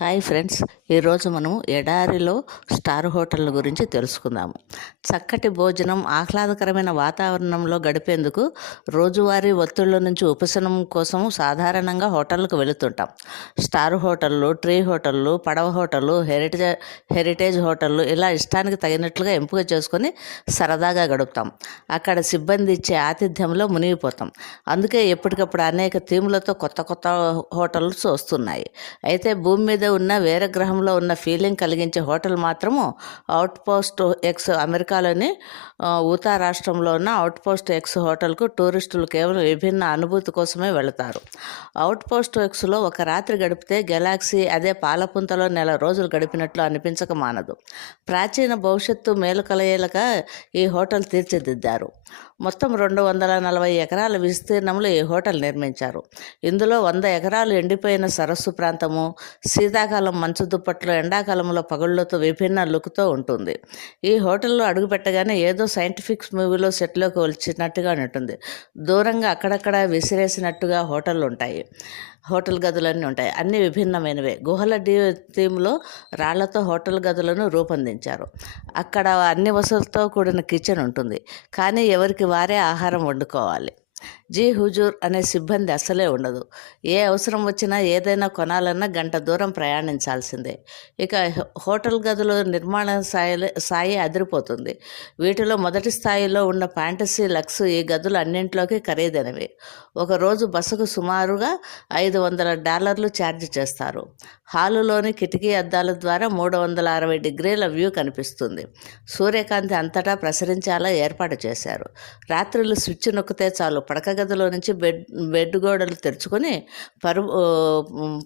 Hi friends ఈరోజు మనం ఎడారిలో స్టార్ హోటళ్ళ గురించి తెలుసుకుందాము. చక్కటి భోజనం ఆహ్లాదకరమైన వాతావరణంలో గడిపేందుకు రోజువారీ ఒత్తిళ్ళ నుంచి ఉపశమనం కోసం సాధారణంగా హోటళ్ళకు వెళుతుంటాం. స్టార్ హోటళ్ళు ట్రీ హోటళ్ళు పడవ హోటళ్ళు హెరిటేజ్ హెరిటేజ్ హోటళ్ళు ఇలా ఇష్టానికి తగినట్లుగా ఎంపిక చేసుకొని సరదాగా గడుపుతాం. అక్కడ సిబ్బంది ఇచ్చే ఆతిథ్యంలో మునిగిపోతాం. అందుకే ఎప్పటికప్పుడు అనేక థీములతో కొత్త కొత్త హోటల్స్ వస్తున్నాయి. అయితే భూమి మీద ఉన్న వేరే గ్రహంలో ఉన్న ఫీలింగ్ కలిగించే హోటల్ మాత్రము అవుట్ పోస్ట్ ఎక్స్ అమెరికాలోని ఉతా రాష్ట్రంలో ఉన్న అవుట్ పోస్ట్ ఎక్స్ హోటల్కు టూరిస్టులు కేవలం విభిన్న అనుభూతి కోసమే వెళతారు. అవుట్ పోస్ట్ ఎక్స్లో ఒక రాత్రి గడిపితే గెలాక్సీ అదే పాలపుంతలో నెల రోజులు గడిపినట్లు అనిపించక మానదు. ప్రాచీన భవిష్యత్తు మేలుకలయేలక ఈ హోటల్ తీర్చిదిద్దారు. మొత్తం రెండు వందల నలభై ఎకరాల విస్తీర్ణంలో ఈ హోటల్ నిర్మించారు. ఇందులో వంద ఎకరాలు ఎండిపోయిన సరస్సు ప్రాంతము శీతాకాలం మంచు దుప్పట్లు ఎండాకాలంలో పగుళ్ళతో విభిన్న లుక్తో ఉంటుంది. ఈ హోటల్లో అడుగుపెట్టగానే ఏదో సైంటిఫిక్ మూవీలో సెట్లోకి వచ్చినట్టుగా ఉంటుంది. దూరంగా అక్కడక్కడ విసిరేసినట్టుగా హోటళ్ళు ఉంటాయి హోటల్ గదులన్నీ ఉంటాయి. అన్ని విభిన్నమైనవే. గుహల డీ థీమ్లో రాళ్ళతో హోటల్ గదులను రూపొందించారు. అక్కడ అన్ని వసతులతో కూడిన కిచెన్ ఉంటుంది. కానీ ఎవరికి వారే ఆహారం వండుకోవాలి. జీ హుజూర్ అనే సిబ్బంది అసలే ఉండదు. ఏ అవసరం వచ్చినా ఏదైనా కొనాలన్నా గంట దూరం ప్రయాణించాల్సిందే. ఇక హో- హోటల్ గదుల నిర్మాణ స్థాయిలో స్థాయి అదిరిపోతుంది. వీటిలో మొదటి స్థాయిలో ఉన్న ఫ్యాంటసీ లక్స్ ఈ గదులు అన్నింటిలోకి ఖరీదైనవి. ఒకరోజు బస్సుకు సుమారుగా ఐదు వందల డాలర్లు ఛార్జ్ చేస్తారు. హాలులోని కిటికీ అద్దాల ద్వారా మూడు వందల అరవై డిగ్రీల వ్యూ కనిపిస్తుంది. సూర్యకాంతి అంతటా ప్రసరించేలా ఏర్పాటు చేశారు. రాత్రులు స్విచ్ నొక్కితే చాలు పడకగా గదిలో నుంచి బెడ్ బెడ్ గోడలు తెరుచుకొని పరుపు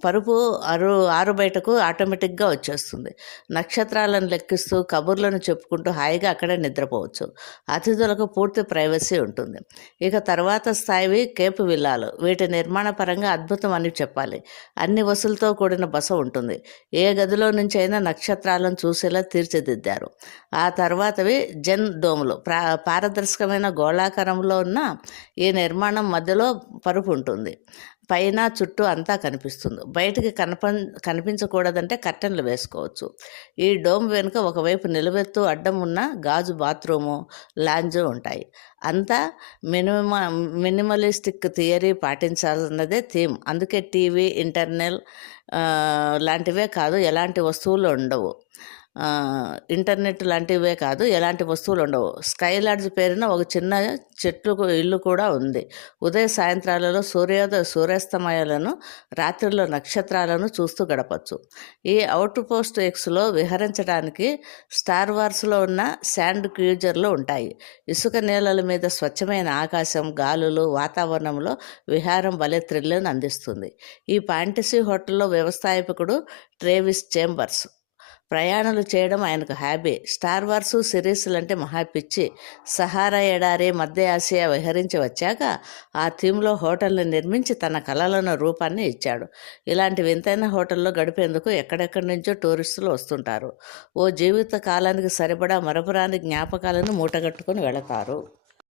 పరుపు అరు ఆరు బయటకు ఆటోమేటిక్గా వచ్చేస్తుంది. నక్షత్రాలను లెక్కిస్తూ కబుర్లను చెప్పుకుంటూ హాయిగా అక్కడే నిద్రపోవచ్చు. అతిథులకు పూర్తి ప్రైవసీ ఉంటుంది. ఇక తర్వాత స్థాయివి కేపు విల్లాలు. వీటి నిర్మాణ పరంగా అద్భుతం అని చెప్పాలి. అన్ని వసూలతో కూడిన బస ఉంటుంది. ఏ గదిలో నుంచి అయినా నక్షత్రాలను చూసేలా తీర్చిదిద్దారు. ఆ తర్వాతవి జెన్ డోములు ప్రా పారదర్శకమైన గోళాకారంలో ఉన్న ఈ నిర్మాణ నిర్మాణం మధ్యలో పరుపు ఉంటుంది. పైన చుట్టూ అంతా కనిపిస్తుంది. బయటికి కనప కనిపించకూడదంటే కర్టెన్లు వేసుకోవచ్చు. ఈ డోమ్ వెనుక ఒకవైపు నిలబెత్తు అడ్డం ఉన్న గాజు బాత్రూము లాంజు ఉంటాయి. అంతా మినిమ మినిమలిస్టిక్ థియరీ పాటించాలన్నదే థీమ్. అందుకే టీవీ ఇంటర్నల్ లాంటివే కాదు ఎలాంటి వస్తువులు ఉండవు. ఇంటర్నెట్ లాంటివే కాదు ఎలాంటి వస్తువులు ఉండవు. స్కై లాడ్జ్ పేరున ఒక చిన్న చెట్లు ఇల్లు కూడా ఉంది. ఉదయ సాయంత్రాలలో సూర్యోదయ సూర్యాస్తమయాలను రాత్రిలో నక్షత్రాలను చూస్తూ గడపచ్చు. ఈ అవుట్ పోస్ట్ ఎక్స్లో విహరించడానికి స్టార్ వార్స్లో ఉన్న శాండ్ క్యూజర్లు ఉంటాయి. ఇసుక నేలల మీద స్వచ్ఛమైన ఆకాశం గాలులు వాతావరణంలో విహారం భలే థ్రిల్లను అందిస్తుంది. ఈ పాంటసీ హోటల్లో వ్యవస్థాపకుడు ట్రేవిస్ చేంబర్స్ ప్రయాణాలు చేయడం ఆయనకు హ్యాబీ. స్టార్ వార్స్ సిరీస్లు అంటే మహా పిచ్చి. సహారా ఎడారి మధ్య ఆసియా విహరించి వచ్చాక ఆ థీమ్లో హోటల్ని నిర్మించి తన కళలను రూపాన్ని ఇచ్చాడు. ఇలాంటి వింతైన హోటల్లో గడిపేందుకు ఎక్కడెక్కడి నుంచో టూరిస్టులు వస్తుంటారు. ఓ జీవిత కాలానికి సరిపడా మరపురాని జ్ఞాపకాలను మూటగట్టుకుని వెళతారు.